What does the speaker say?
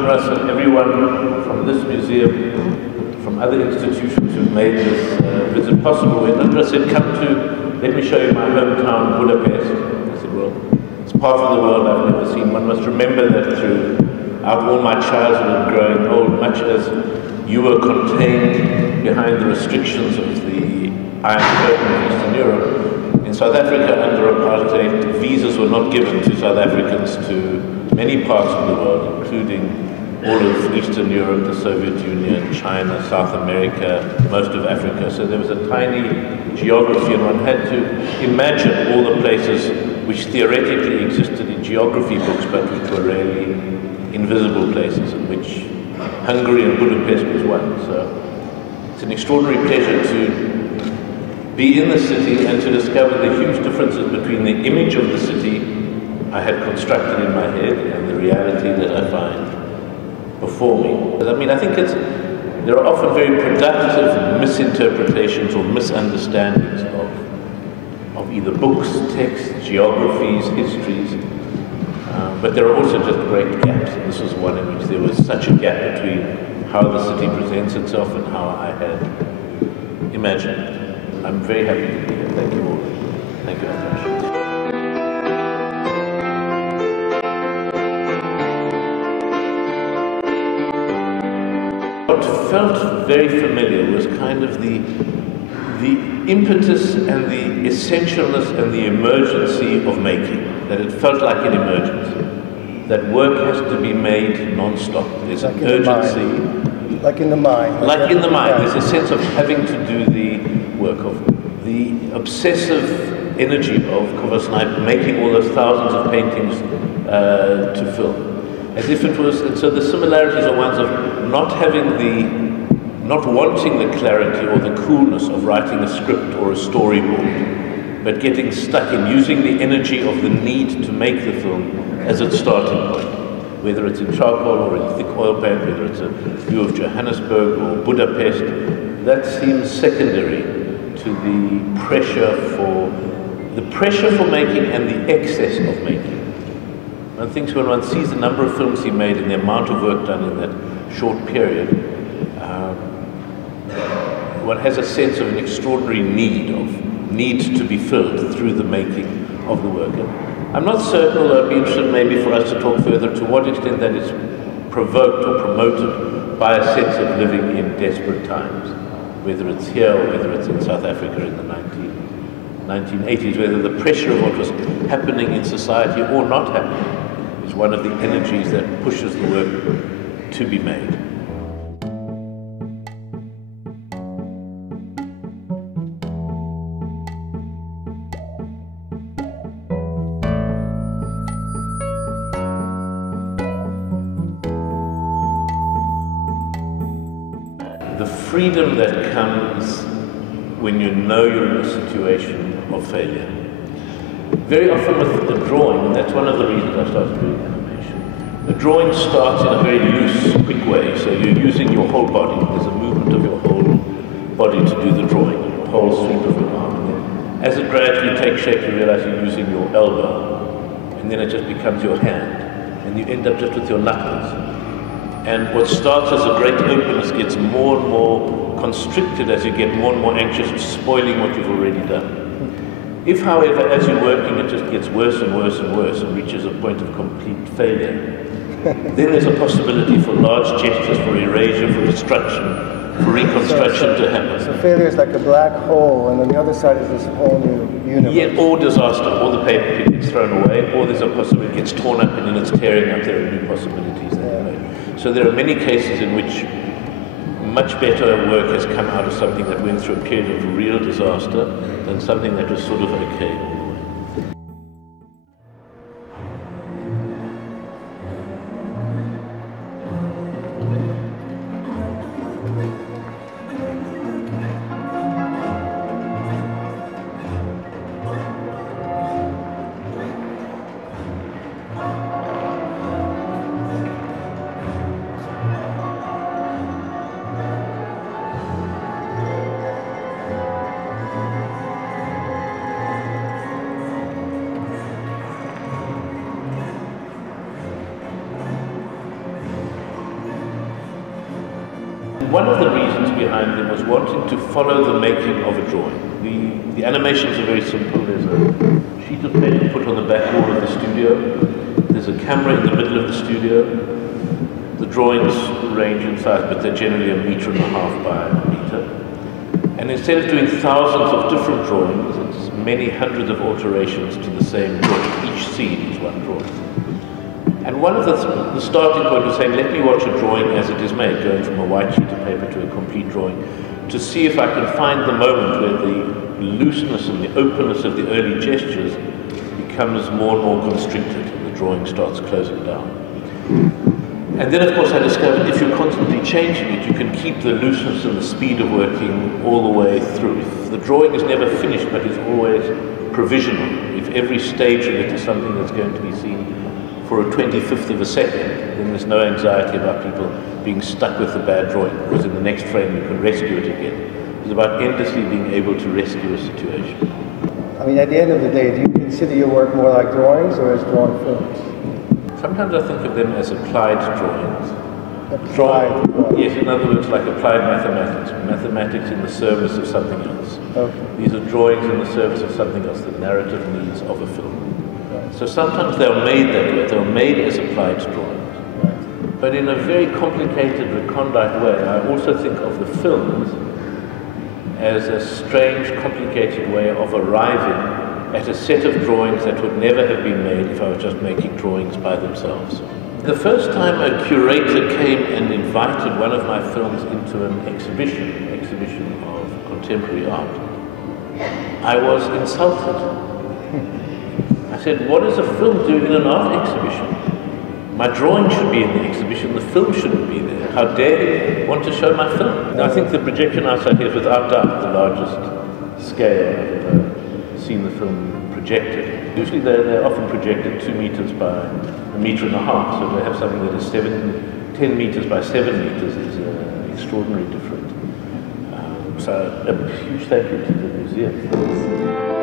Numbras and everyone from this museum, from other institutions who've made this visit possible. When Numbras said, come to, let me show you my hometown, Budapest. I said, well, it's part of the world I've never seen. One must remember that throughout all my childhood and growing old, much as you were contained behind the restrictions of the Iron Curtain of Eastern Europe. In South Africa, under apartheid, visas were not given to South Africans to many parts of the world, including all of Eastern Europe, the Soviet Union, China, South America, most of Africa. So there was a tiny geography, and one had to imagine all the places which theoretically existed in geography books, but which were really invisible places, in which Hungary and Budapest was one. So it's an extraordinary pleasure to be in the city and to discover the huge differences between the image of the city I had constructed in my head and the reality that I find before me. I mean, I think there are often very productive misinterpretations or misunderstandings of either books, texts, geographies, histories, but there are also just great gaps, and this was one in which there was such a gap between how the city presents itself and how I had imagined it. I'm very happy to be here. Thank you all. Thank you very much. What felt very familiar was kind of the impetus and the essentialness and the emergency of making, that it felt like an emergency, that work has to be made non-stop. There's an urgency. Like in the mind. Like in the mind. There's a sense of having to do the work, of the obsessive energy of Kovasznai making all those thousands of paintings to film. As if it was, and so the similarities are ones of not wanting the clarity or the coolness of writing a script or a storyboard, but getting stuck in using the energy of the need to make the film as its starting point. Whether it's in charcoal or in thick oil paint, whether it's a view of Johannesburg or Budapest, that seems secondary to the pressure for making and the excess of making. One thinks when one sees the number of films he made and the amount of work done in that short period, one has a sense of an extraordinary need to be filled through the making of the work. And I'm not certain, although I'd be interested maybe for us to talk further, to what extent that is provoked or promoted by a sense of living in desperate times, whether it's here or whether it's in South Africa in the 1980s, whether the pressure of what was happening in society or not happening is one of the energies that pushes the work to be made. The freedom that comes when you know you're in a situation of failure. Very often with the drawing, and that's one of the reasons I started doing animation, the drawing starts in a very loose, quick way, so you're using your whole body. There's a movement of your whole body to do the drawing, the whole sweep of your arm. And then, as it gradually takes shape, you realize you're using your elbow, and then it just becomes your hand, and you end up just with your knuckles. And what starts as a great openness gets more and more constricted as you get more and more anxious of spoiling what you've already done. If, however, as you're working, it just gets worse and worse and worse and reaches a point of complete failure, then there's a possibility for large gestures, for erasure, for destruction, for reconstruction to happen. So failure is like a black hole, and on the other side is this whole new universe. Yeah, or disaster, or the paper gets thrown away, or there's a possibility it gets torn up and then it's tearing up. There are new possibilities that are made. So there are many cases in which much better work has come out of something that went through a period of real disaster than something that was sort of okay. one of the reasons behind them was wanting to follow the making of a drawing. The animations are very simple. There's a sheet of paper put on the back wall of the studio. There's a camera in the middle of the studio. The drawings range in size, but they're generally 1.5 meters by 1 meter. And instead of doing thousands of different drawings, it's many hundreds of alterations to the same drawing. Each scene is one drawing. And one of the starting point was saying, let me watch a drawing as it is made, going from a white sheet of paper to a complete drawing, to see if I can find the moment where the looseness and the openness of the early gestures becomes more and more constricted, and the drawing starts closing down. And then, of course, I discovered if you're constantly changing it, you can keep the looseness and the speed of working all the way through. If the drawing is never finished, but it's always provisional, if every stage of it is something that's going to be seen for a 25th of a second, then there's no anxiety about people being stuck with the bad drawing, because in the next frame you can rescue it again. It's about endlessly being able to rescue a situation. I mean, at the end of the day, do you consider your work more like drawings or as drawn films? Sometimes I think of them as applied drawings. Applied? Yes, in other words, like applied mathematics. Mathematics in the service of something else. Okay. These are drawings in the service of something else, the narrative needs of a film. So sometimes they're made that way, they're made as applied drawings. But in a very complicated, recondite way, I also think of the films as a strange, complicated way of arriving at a set of drawings that would never have been made if I was just making drawings by themselves. The first time a curator came and invited one of my films into an exhibition of contemporary art, I was insulted. I said, what is a film doing in an art exhibition? My drawing should be in the exhibition, the film shouldn't be there. How dare you want to show my film? Now, I think the projection outside here is without doubt the largest scale I've ever seen the film projected. Usually they're often projected 2 meters by 1.5 meters, so to have something that is 10 meters by 7 meters is extraordinarily different. So a huge thank you to the museum.